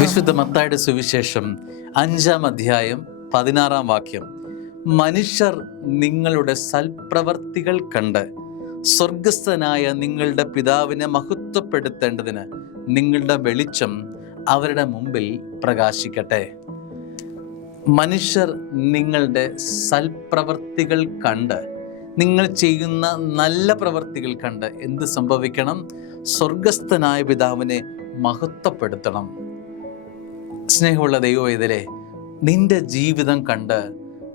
വിശുദ്ധ മത്തായിയുടെ സുവിശേഷം 5-ാം അധ്യായം 16-ാം വാക്യം. മനുഷ്യർ നിങ്ങളുടെ സൽപ്രവർത്തികൾ കണ്ട് സ്വർഗസ്ഥനായ നിങ്ങളുടെ പിതാവിനെ മഹത്വപ്പെടുത്തേണ്ടതിന് നിങ്ങളുടെ വെളിച്ചം അവരുടെ മുമ്പിൽ പ്രകാശിക്കട്ടെ. മനുഷ്യർ നിങ്ങളുടെ സൽപ്രവർത്തികൾ കണ്ട്, നിങ്ങൾ ചെയ്യുന്ന നല്ല പ്രവർത്തികൾ കണ്ട് എന്ത് സംഭവിക്കണം? സ്വർഗസ്ഥനായ പിതാവിനെ മഹത്വപ്പെടുത്തണം. സ്നേഹമുള്ള ദൈവവേദലേ, നിന്റെ ജീവിതം കണ്ട്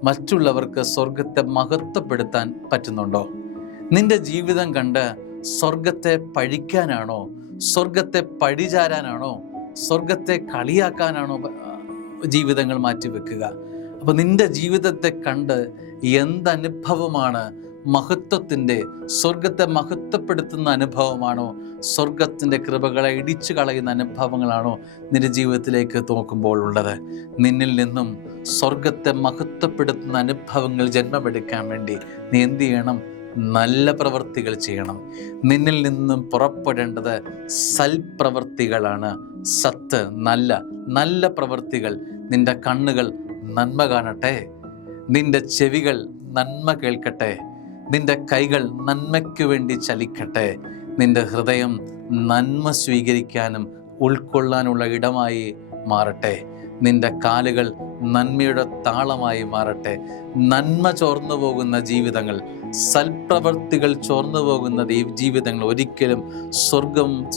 മറ്റുള്ളവർക്ക് സ്വർഗത്തെ മഹത്വപ്പെടുത്താൻ പറ്റുന്നുണ്ടോ? നിന്റെ ജീവിതം കണ്ട് സ്വർഗത്തെ പഴിക്കാനാണോ, സ്വർഗത്തെ പഴിചാരാനാണോ, സ്വർഗത്തെ കളിയാക്കാനാണോ ജീവിതങ്ങൾ മാറ്റിവെക്കുക? അപ്പൊ നിന്റെ ജീവിതത്തെ കണ്ട് എന്തനുഭവമാണ്? മഹത്വത്തിൻ്റെ, സ്വർഗത്തെ മഹത്വപ്പെടുത്തുന്ന അനുഭവമാണോ? സ്വർഗത്തിൻ്റെ കൃപകളെ ഇടിച്ചു കളയുന്ന അനുഭവങ്ങളാണോ നിന്റെ ജീവിതത്തിലേക്ക് നോക്കുമ്പോൾ ഉള്ളത്? നിന്നിൽ നിന്നും സ്വർഗത്തെ മഹത്വപ്പെടുത്തുന്ന അനുഭവങ്ങൾ ജന്മമെടുക്കാൻ വേണ്ടി നീ എന്ത് ചെയ്യണം? നല്ല പ്രവർത്തികൾ ചെയ്യണം. നിന്നിൽ നിന്നും പുറപ്പെടേണ്ടത് സൽപ്രവർത്തികളാണ്. സത്ത്, നല്ല പ്രവർത്തികൾ. നിന്റെ കണ്ണുകൾ നന്മ കാണട്ടെ, നിന്റെ ചെവികൾ നന്മ കേൾക്കട്ടെ, നിന്റെ കൈകൾ നന്മയ്ക്കു വേണ്ടി ചലിക്കട്ടെ, നിന്റെ ഹൃദയം നന്മ സ്വീകരിക്കാനും ഉൾക്കൊള്ളാനുള്ള ഇടമായി മാറട്ടെ, നിന്റെ കാലുകൾ നന്മയുടെ താളമായി മാറട്ടെ. നന്മ ചോർന്നു പോകുന്ന ജീവിതങ്ങൾ, സൽപ്രവർത്തികൾ ചോർന്നു പോകുന്ന ജീവിതങ്ങൾ ഒരിക്കലും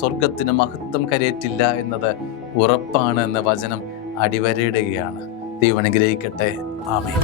സ്വർഗത്തിന് മഹത്വം കരയേറ്റില്ല എന്നത് ഉറപ്പാണ് എന്ന വചനം അടിവരയിടുകയാണ്. ദൈവം അനുഗ്രഹിക്കട്ടെ. ആമേൻ.